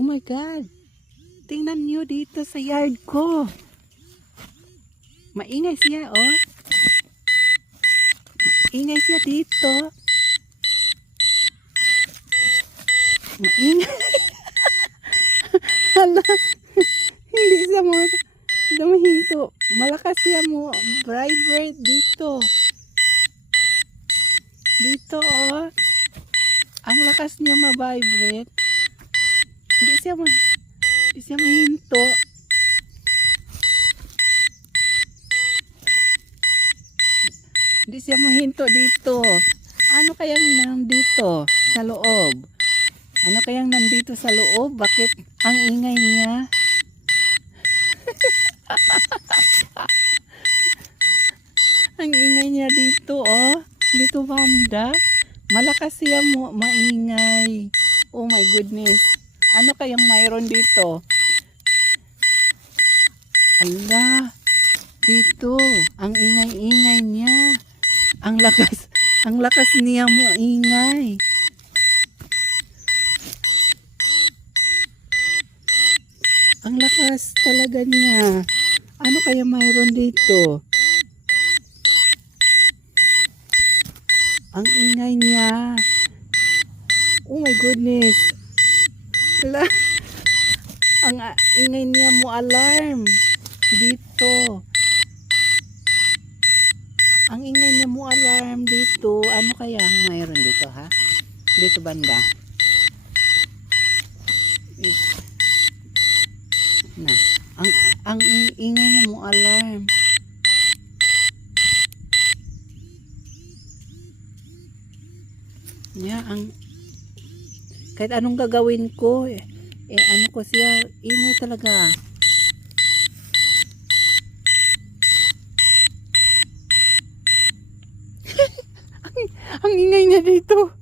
Oh my God. Tingnan nyo dito sa yard ko. Maingay siya, oh. Maingay siya dito. Maingay. Hala. Hindi siya mo dumahinto. Malakas siya mo. Vibrate dito. Dito, oh. Ang lakas niya ma-vibrate. Hindi siya mahinto. Hindi siya mahinto dito. Ano kayang nandito sa loob? Ano kayang nandito sa loob? Bakit ang ingay niya? Ang ingay niya dito, oh. Dito banda. Malakas siya mo, maingay. Oh my goodness. Ano kayang mayroon dito? Ala, dito. Ang ingay-ingay niya. Ang lakas niya mo ingay. Ang lakas talaga niya. Ano kaya mayroon dito? Ang ingay niya. Oh my goodness. Hala. Ang ingay niya mo alarm. Dito. Ang ingay niya mo alarm dito. Ano kaya ang mayroon dito, ha? Dito banda. Na. Ang ingay niya mo alarm. Yeah, kahit anong gagawin ko, ano ko siya, ingay talaga. ang ingay niya dito.